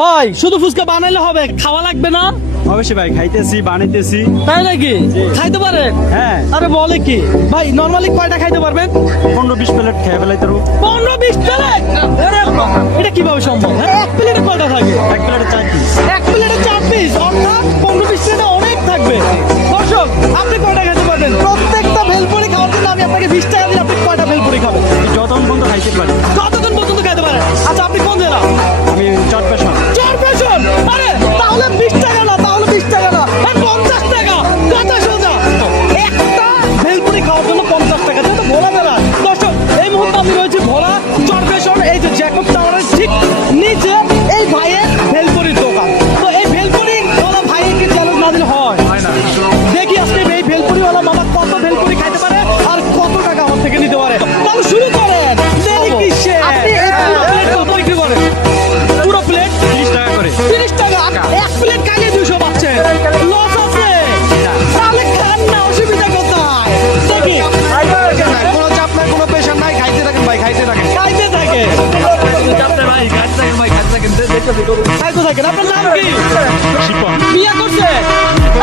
ভাই শুধু ফুচকা বানাইলে হবে, খাওয়া লাগবে না? অবশ্যই ভাই, খাইতেছি বানাইতেছি। তাই নাকি? খাইতে পারেন? হ্যাঁ। আরে বলে কি ভাই, নরমালি কয়টা খাইতে পারবেন? 15-20 প্লেট খেয়ে ফেলাই তার। 15-20 প্লেট? এটা কিভাবে সম্ভব? এক প্লেটে কয়টা থাকে? এক প্লেটে 4 পিস। এক প্লেটে 4 পিস, অর্থাৎ 15-20 প্লেটে অনেক থাকবে। দর্শক, আপনি কয়টা খেতে পারবেন? প্রত্যেকটা ভেলপুরি খাওয়ার জন্য আমি আপনাকে 20 টাকা দিলে আপনি কয়টা ভেলপুরি খাবেন? যতক্ষণ পর্যন্ত খাইতে পারি। কতক্ষণ পর্যন্ত খাইতে পারেন? আচ্ছা, আপনি কোন জেলা? আমি চটপেশন। চরপেশন? আরে তাহলে 20 টাকা না, তাহলে 20 টাকা না, 50 টাকা। কথা সোজা, একটা ভেলপুরি খাওয়ার জন্য 50 টাকা। যেটা ভোলা বেড়া। দর্শক, এই মুহূর্তে আমি রয়েছি ভোলা চরপেশন, এই যে জ্যাকব টাওয়ারের ঠিক নিচে এই ভাইয়ের ভেলপুরির দোকান। তো এই ভেলপুরি ওলা ভাইকে চ্যালেঞ্জ না দিলে হয় না। দেখি আজকে এই ভেলপুরিওয়ালা মামা কত ভেলপুরি খাইতে পারে আর কত টাকা আমার থেকে নিতে পারে। তাহলে শুরু করেন। দেরি কিসে? আপনি এই পুরো প্লেট কত বিক্রি করেন? পুরো প্লেট 30 টাকা করে। 30 টাকা। এক প্লেট খাইলে 200 পাচ্ছেন, লস আছে। তাহলে খান না, অসুবিধা কোথায়? দেখি কোনো চাপ নাই, কোনো প্রেশার নাই, খাইতে থাকেন ভাই, খাইতে থাকেন। খাইতে থাকে, খাইতে থাকেন। আপনার নাম কি? শিপন। বিয়ে করছে?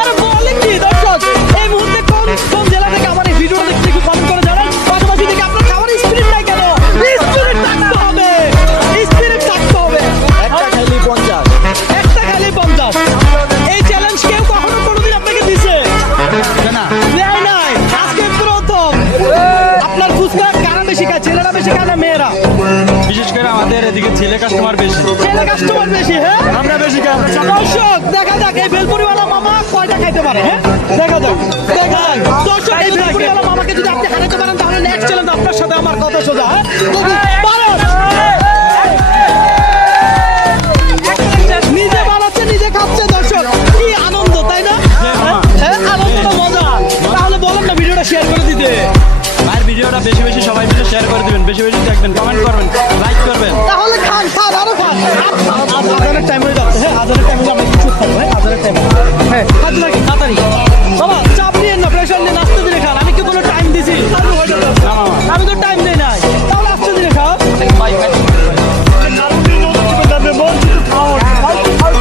আরে বলে কি? দর্শক, এই মুহূর্তে কোন কোন জেলা থেকে আমার এই ভিডিওটা দেখতে একটু কমেন্ট করে জানান। পাশাপাশি দেখি আপনার খাবার স্পিরিট নাই কেন? স্পিরিট থাকতে হবে, স্পিরিট থাকতে হবে। একটা খাইলেই 50। একটা খালি 50। এই চ্যালেঞ্জ কেউ কখনো কোনোদিন আপনাকে দিছে? দেয় নাই, আজকে প্রথম। আপনার ফুচকা কারা বেশি খায়, ছেলেরা বেশি খায় না মেয়েরা? বিশেষ করে আমাদের এদিকে ছেলে কাস্টমার বেশি। ছেলে কাস্টমার বেশি, হ্যাঁ? আমরা বেশি খাই। দর্শক, দেখা যাক এই ভেলপুরিওয়ালা মামা কয়টা খাইতে পারে, হ্যাঁ? দেখা যাক, দেখা যাক। দর্শক, এই ভেলপুরিওয়ালা মামাকে যদি আপনি হারাতে পারেন তাহলে নেক্সট চ্যালেঞ্জ আপনার সাথে আমার কথা সোজা, হ্যাঁ? পারেন? নিজে বানাচ্ছে, নিজে খাচ্ছে। দর্শক, কি আনন্দ, তাই না? হ্যাঁ, আনন্দটা মজা। তাহলে বলেন না ভিডিওটা শেয়ার করে দিতে। আর ভিডিওটা বেশি বেশি সবাই মিলে শেয়ার করে দিবেন, বেশি বেশি দেখবেন, কমেন্ট করবেন, লাইক করবেন। তাহলে খান খান, আরো খান। আজানের টাইম হয়ে যাচ্ছে, হ্যাঁ? আজানের টাইম হলে আমরা কিছু খাবো, হ্যাঁ? আজানের টাইম, হ্যাঁ, খাতে থাকি তাড়াতাড়ি। বাবা চাপ নিয়েন না, প্রেশার নিয়ে আস্তে ধীরে খান। আমি কি কোনো টাইম দিছি? আমি তো টাইম দেই নাই। তাহলে আস্তে ধীরে খাও।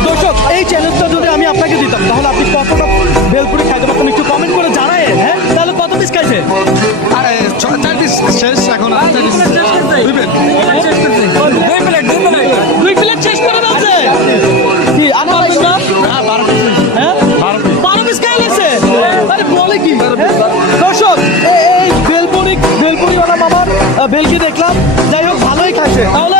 দর্শক, এই চ্যালেঞ্জটা যদি আমি আপনাকে দিতাম তাহলে আপনি কতটা ভেলপুরি খাইতে পারতেন একটু কমেন্ট করে জানায়, হ্যাঁ? তাহলে কত পিস খাইছে? আরে 4 পিস শেষ এখন। দুই প্লেট শেষ করে ফেলছে। কি আর পারবেন না? হ্যাঁ? 12 পিস খাই লেছে। আরে বলে কি? হ্যাঁ? দর্শক, এই ভেলপুরিওয়ালা মামার ভেলকি দেখলাম, যাই হোক ভালোই খাইছে। তাহলে